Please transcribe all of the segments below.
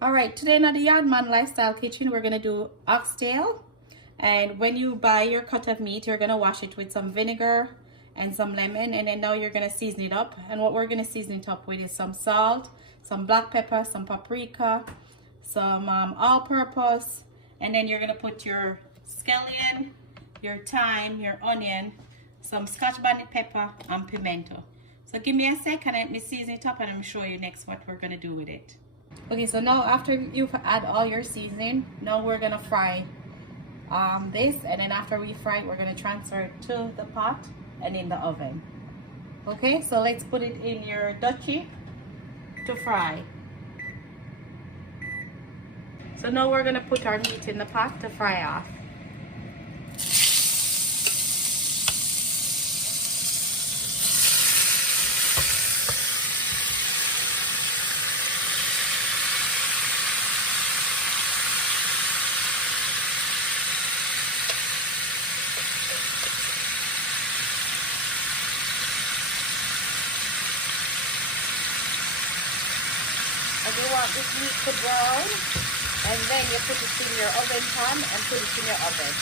All right, today in the Yardman Lifestyle Kitchen, we're gonna do oxtail. And when you buy your cut of meat, you're gonna wash it with some vinegar and some lemon, and then now you're gonna season it up. And what we're gonna season it up with is some salt, some black pepper, some paprika, some all-purpose, and then you're gonna put your scallion, your thyme, your onion, some Scotch bonnet pepper, and pimento. So give me a second, let me season it up, and I'm show you next what we're gonna do with it. Okay, so now after you've add all your seasoning, now we're gonna fry this, and then after we fry it, we're gonna transfer it to the pot and in the oven. Okay, so let's put it in your Dutchie to fry. So now we're gonna put our meat in the pot to fry off. You want this meat to brown, and then you put it in your oven pan and put it in your oven.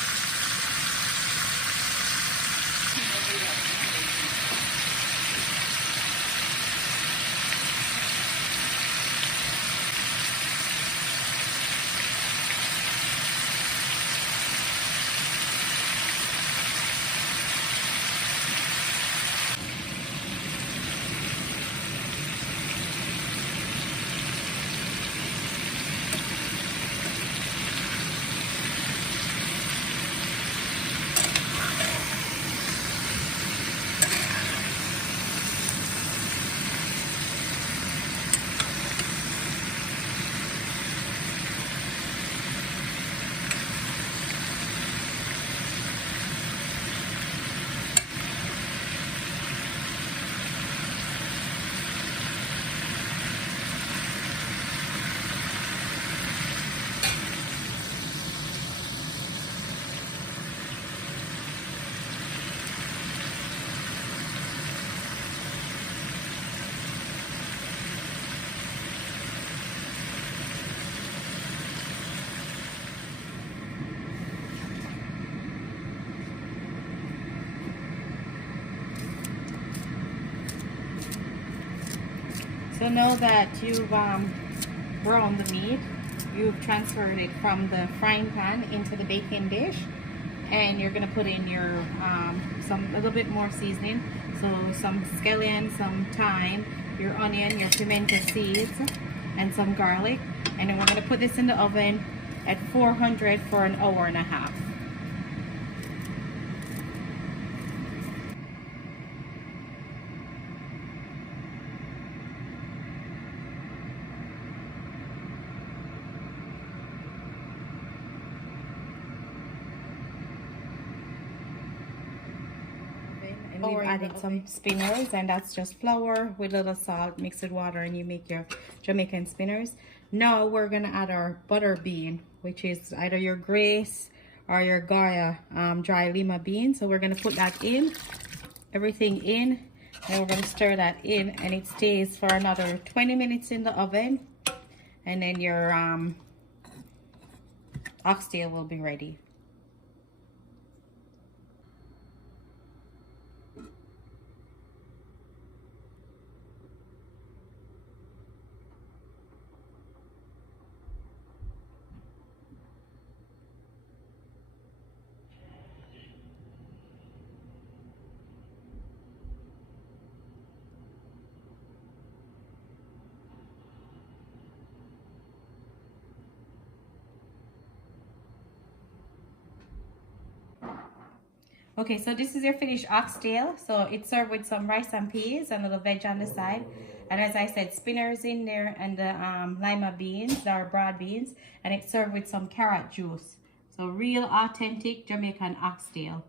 So now that you've browned the meat, you've transferred it from the frying pan into the baking dish, and you're gonna put in your a little bit more seasoning. So some scallion, some thyme, your onion, your pimento seeds, and some garlic. And then we're gonna put this in the oven at 400 for an hour and a half. And we've added some spinners, and that's just flour with a little salt mixed with water, and you make your Jamaican spinners. Now we're gonna add our butter bean, which is either your Grace or your Goya dry lima bean. So we're gonna put that in, everything in, and we're gonna stir that in, and it stays for another 20 minutes in the oven, and then your oxtail will be ready. Okay, so this is your finished oxtail. So it's served with some rice and peas and a little veg on the side. And as I said, spinners in there, and the lima beans, or broad beans. And it's served with some carrot juice. So real authentic Jamaican oxtail.